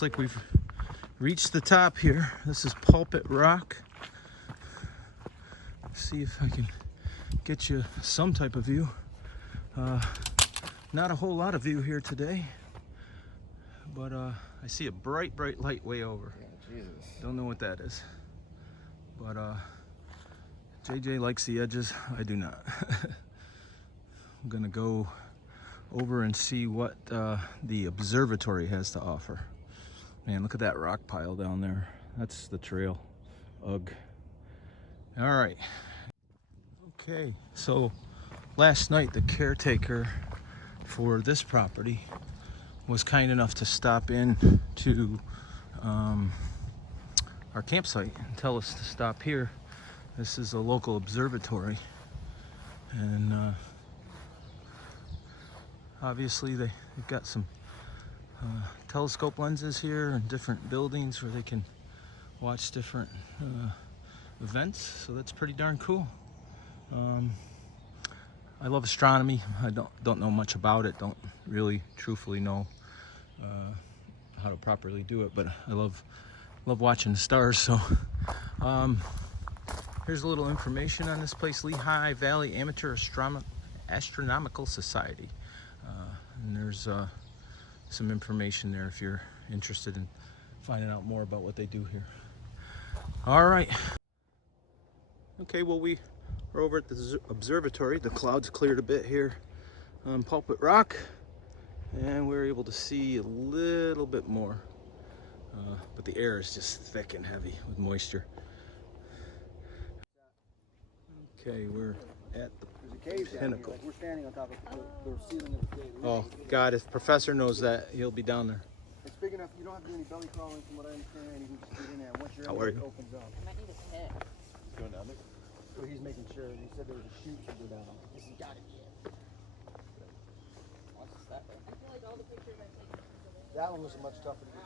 looks like we've reached the top here. This is Pulpit Rock. See if I can get you some type of view. Not a whole lot of view here today, but I see a bright light way over. Yeah, Jesus. Don't know what that is, but JJ likes the edges. I do not. I'm gonna go over and see what the observatory has to offer. Man, look at that rock pile down there. That's the trail. Ugh. All right. Okay, so last night the caretaker for this property was kind enough to stop in to our campsite and tell us to stop here. This is a local observatory, and obviously they've got some telescope lenses here and different buildings where they can watch different events, so that's pretty darn cool. I love astronomy. I don't know much about it, don't really truthfully know how to properly do it, but I love watching the stars. So here's a little information on this place: Lehigh Valley Amateur Astronomical Society, and there's some information there if you're interested in finding out more about what they do here. All right. Okay, well, we're over at the observatory. The clouds cleared a bit here on Pulpit Rock, and we're able to see a little bit more, but the air is just thick and heavy with moisture. Okay, we're at the pinnacle. Like we're standing on top of the ceiling of the cave. Oh God, if Professor knows that, he'll be down there. It's big enough. You don't have to do any belly crawling, from what I understand. You can just get in there. Once you're How in are there, it you? opens up. I might need a pit. Going down there. So he's making sure. He said there was a chute to go down. This has got to be it. What's that? I feel like all the pictures I've taken. That one was much tougher to get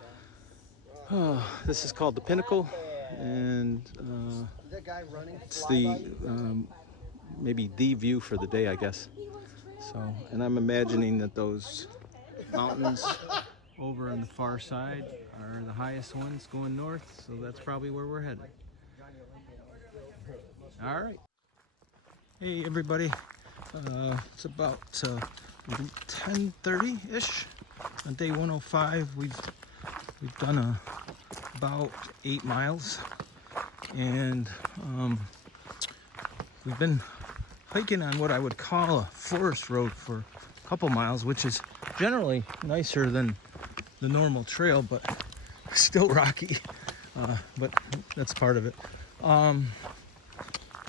down. This is called the Pinnacle, and Is that guy running? it's the maybe the view for the day, I guess. So, and I'm imagining that those mountains over on the far side are the highest ones going north, so that's probably where we're headed. All right. Hey everybody, it's about 10:30-ish on day 105. We've done about 8 miles, and we've been hiking on what I would call a forest road for a couple miles, which is generally nicer than the normal trail, but still rocky, but that's part of it.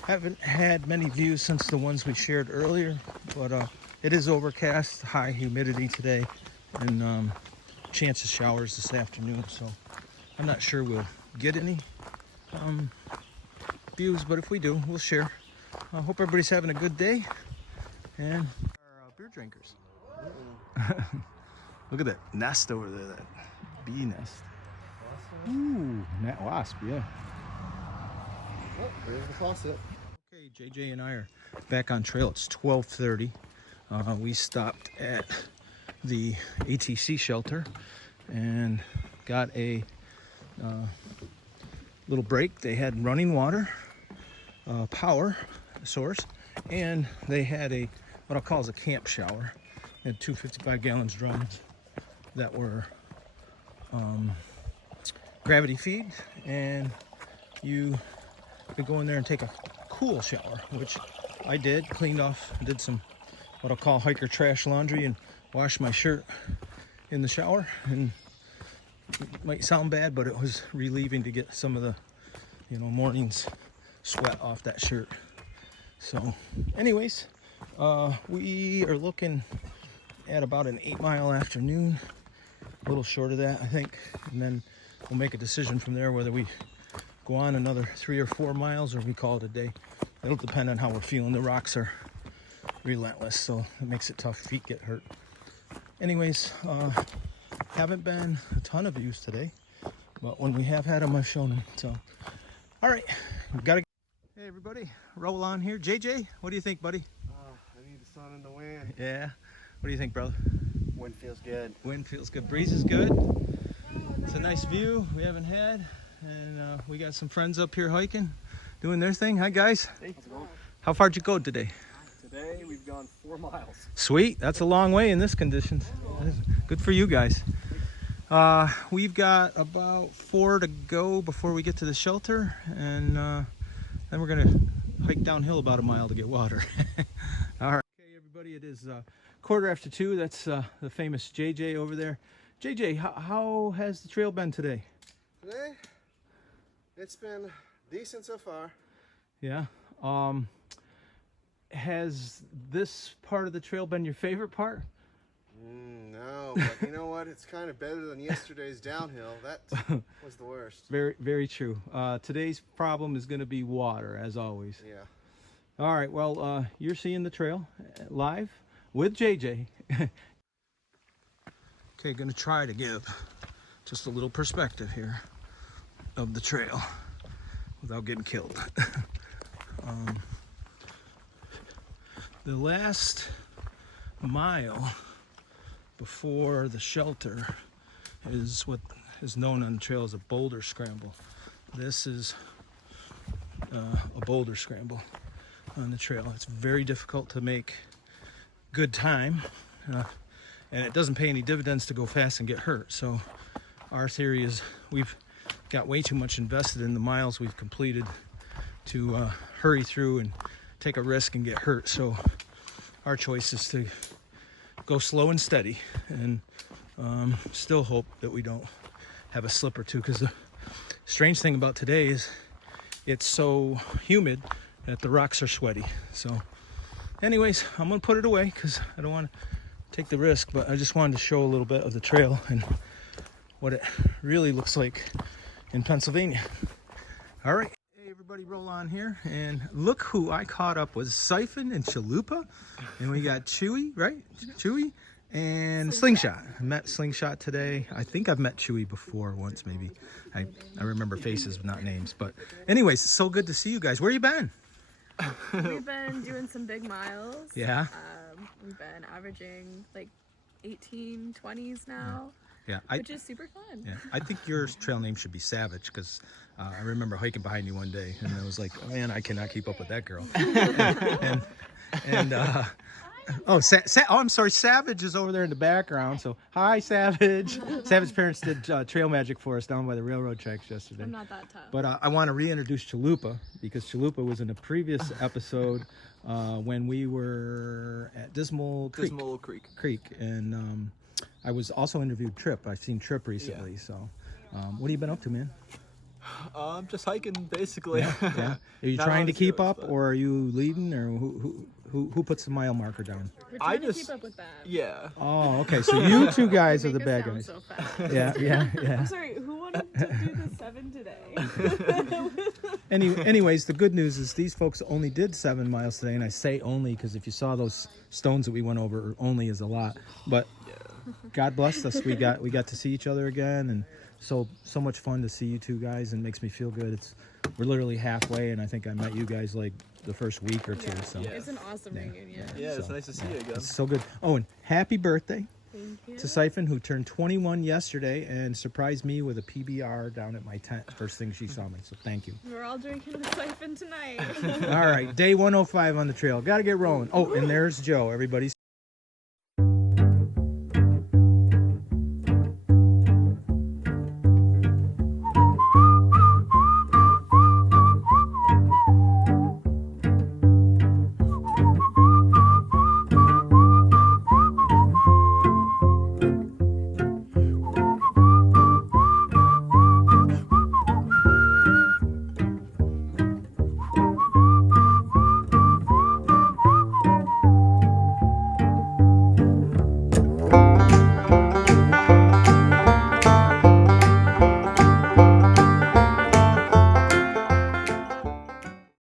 Haven't had many views since the ones we shared earlier, but it is overcast, high humidity today, and chance of showers this afternoon, so I'm not sure we'll get any views, but if we do, we'll share. I hope everybody's having a good day, and our beer drinkers. Look at that nest over there, that bee nest. Ooh, gnat wasp, yeah. Oh, there's the faucet. Okay, JJ and I are back on trail. It's 12:30. We stopped at the ATC shelter and got a little break. They had running water, power source, and they had a what I'll call as a camp shower. They had 2 55-gallon drums that were gravity feed, and you could go in there and take a cool shower, which I did. Cleaned off, did some what I'll call hiker trash laundry, and washed my shirt in the shower. And it might sound bad, but it was relieving to get some of the morning's sweat off that shirt. So anyways, we are looking at about an 8-mile afternoon, a little short of that, I think, and then we'll make a decision from there whether we go on another 3 or 4 miles or we call it a day. It'll depend on how we're feeling. The rocks are relentless, so it makes it tough. Feet get hurt. Anyways, haven't been a ton of views today, but when we have had them, I've shown them. So, all right, we gotta. Hey everybody, roll on here. JJ, what do you think, buddy? I need the sun and the wind. Yeah. What do you think, brother? Wind feels good. Wind feels good. Breeze is good. It's a nice view we haven't had, and we got some friends up here hiking, doing their thing. Hi guys. Hey, how's it going? How far'd you go today? Today we've gone 4 miles. Sweet. That's a long way in this conditions. Good for you guys. We've got about 4 to go before we get to the shelter, and then we're gonna hike downhill about a mile to get water. All right. Okay, everybody. It is 2:15. That's the famous JJ over there. JJ, how has the trail been today? Today, it's been decent so far. Yeah. Has this part of the trail been your favorite part? No, but you know what? It's kind of better than yesterday's downhill. That was the worst. Very, very true. Today's problem is going to be water, as always. Yeah. All right. Well, you're seeing the trail live with JJ. Okay, going to try to give just a little perspective here of the trail without getting killed. The last mile before the shelter is what is known on the trail as a boulder scramble. This is a boulder scramble on the trail. It's very difficult to make good time, and it doesn't pay any dividends to go fast and get hurt. So our theory is we've got way too much invested in the miles we've completed to hurry through and take a risk and get hurt. So our choice is to go slow and steady, and still hope that we don't have a slip or two, because the strange thing about today is it's so humid that the rocks are sweaty. So anyways, I'm gonna put it away because I don't want to take the risk, but I just wanted to show a little bit of the trail and what it really looks like in Pennsylvania. All right. Everybody roll on here, and look who I caught up with. Siphon and Chalupa, and we got Chewy, right? Chewy and Slingshot. I met Slingshot today. I think I've met Chewy before once, maybe. I remember faces but not names. But anyways, it's so good to see you guys. Where you been? We've been doing some big miles. Yeah. We've been averaging like 18, 20s now. Yeah, which is super fun. Yeah, I think your trail name should be Savage, because I remember hiking behind you one day, and I was like, oh, man, I cannot keep up with that girl. I'm sorry, Savage is over there in the background. So hi, Savage. Savage's parents did trail magic for us down by the railroad tracks yesterday. I'm not that tough. But I want to reintroduce Chalupa, because Chalupa was in a previous episode when we were at Dismal Creek, and I was also interviewed Trip. I've seen Trip recently. Yeah. So what have you been up to, man? I'm just hiking, basically. Yeah. Are you trying to keep up, or are you leading, or who puts the mile marker down? We're trying to keep up with that. Yeah. Oh, okay. So you two guys are the bad guys. So fast. Yeah. I'm sorry. Who wanted to do the 7 today? Anyways, the good news is these folks only did 7 miles today, and I say only because if you saw those stones that we went over, only is a lot. But God blessed us. We got to see each other again, and so much fun to see you two guys, and makes me feel good. We're literally halfway, and I think I met you guys like the first week or two. Yeah. So It's an awesome reunion. Yeah, it's nice to see you again. It's so good. Oh, and happy birthday Thank you. to Siphon, who turned 21 yesterday and surprised me with a PBR down at my tent. First thing she saw me, so thank you. We're all drinking the Siphon tonight. All right, day 105 on the trail. Got to get rolling. Oh, and there's Joe. Everybody's